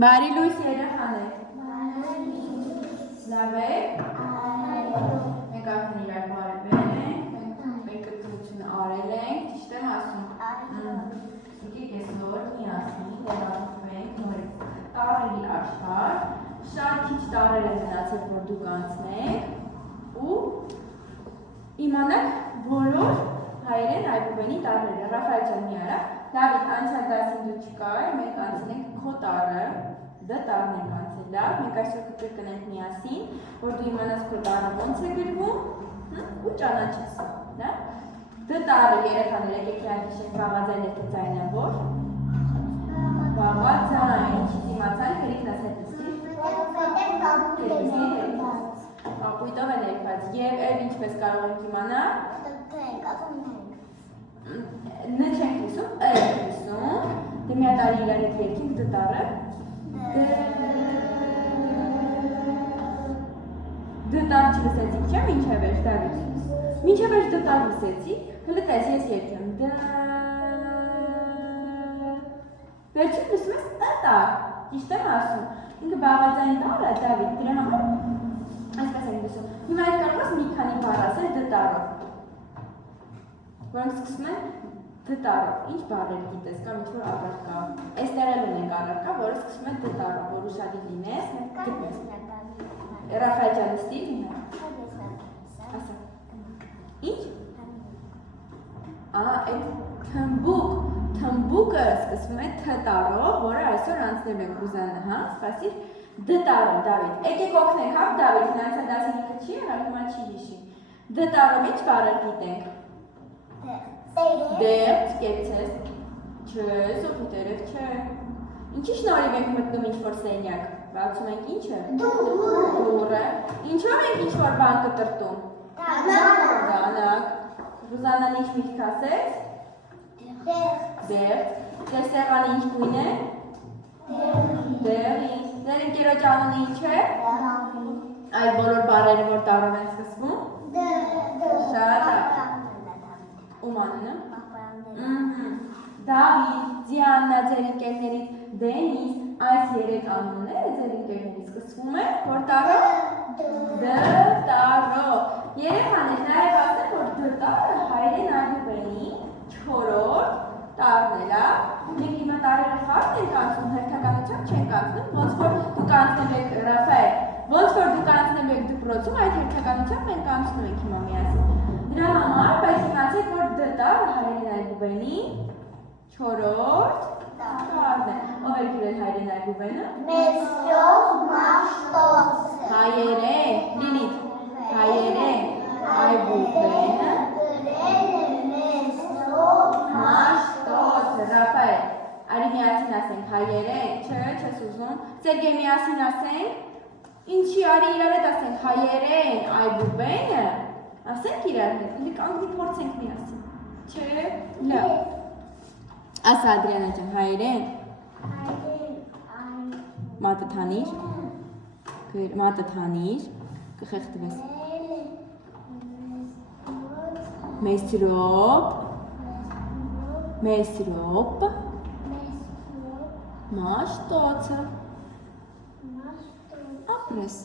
Բարի լույս երեխաներ։ Լավ եք։ Մենք արդեն իրար բարևել ենք, մենք կրթությունը արել ենք, ճիշտ եմ ասում։ Եկեք այսօր միասին ներառվում ենք նորից տարերի աշխարհ, շատ քիչ տարեր են մնացել, որ դուք անցնեք ու իմանաք բոլոր հայերեն այբուբենի տարրերը։ Ռաֆայել ջան մի արա։ Դավիթ, անցյալ դասին դու չկար, մենք անցնենք քո տարը, դ տարն ենք անցել, լավ, մենք այսօր կկրկնենք միասին, որ դու իմանաս քո տարը ոնց է գրվում ու ճանաչես, լավ։ Դ տարը երեխաներ եկեք հիշենք վաղաձայն եթե ձայնավոր։ Վաղաձայն, ինչից իմացան, գրիքն ասել դստի։ Ապույտով են երկված, և էլ ինչպես կարող ենք իմանալ։ Ն չենք լսում, ը ենք լսում, դե մի հատ արի իրար հետ երկինք դ տարը, դ տար չլսեցիք չէ, մինչև էջ Դավիթ, մինչև էջ դ տար լսեցիք, հլը տես ես երկեմ, վերջին լսում ես ը տար, ճիշտ եմ ասում, ինքը բաղաձայն տար է Դավիթ, դրա համար այսպես ենք լսում, հիմա այդ կարող ես մի քանի բառ ասել դ տարով, որոնք սկսում են դ տարով, ինչ բառեր գիտես կամ ինչ-որ առարկա, այստեղ էլ ունենք առարկա, որը սկսում է դ տարով, որ ուշադիր լինես, գտնես։ Ռաֆայել ջան ստի, ասա, ինչ? Այդ թմբուկը սկսում է թ տարով, որը այսօր անցնել ենք Ռուզանը, հա, սպասիր, դ տարով, Դավիթ, եկեք օգնենք, հա, Դավիթ, անցյալ դասին ինքը չի եղել, հիմա չի հիշի, դ տարով ինչ բառեր գիտենք։ Դերձ, կեցես, չես, ովի տերև չէ, ինչի շնորհիվ ենք մտնում ինչ-որ սենյակ, բացում ենք ինչը, դուրը, ինչով ենք ինչ-որ բան կտրտում, դանակ, Ռուզանան ինչ միտք ասեց, դերձ, ձեր սեղանը ինչ գույն է, դեղին, ձեր ընկերոջ անունը ինչ է, այլ բոլոր բառերը որ տարով են սկսվում, շատ ում անունը, Դավիթ, Դիանա, ձեր ընկերներից, Դենիս, այս երեք անունները ձեր ընկերներից սկսվում են, որ տարով, դ տարով, երեխաներ նաև ասեմ, որ դ տարը հայերեն այբուբենի 4-րդ տարն է, լավ, մենք հիմա տարերը խաղն ենք անցնում, հերթականությամբ չենք անցնում, ոնց որ դուք անցնում եք, Ռաֆայել, ոնց որ դուք անցնում եք դպրոցում, այդ հերթականությամբ մենք անցնում ենք հիմա միասին։ Դրա համար, բայց իմացեք, որ դ տարը հայերեն այբուբենի 4-րդ տարն է։ Ով էր գրել հայերեն այբուբենը։ Մեսրոպ Մաշտոցը։ Հայերեն, Լիլիթ, հայերեն այբուբենը գրել է Մեսրոպ Մաշտոցը։ Ռաֆայել, արի միասին ասենք հայերեն, չես ուզում։ Սերգեյ միասին ասենք, ինչի արի իրար հետ ասենք հայերեն այբուբենը, ասենք իրար հետ, հլի կանգնի փորձենք միասին, չէ, լավ, ասա Ադրիանա ջան, հայերեն, մատը թանիր, կխեղտվես, Մեսրոպ, Մաշտոցը, ապրես,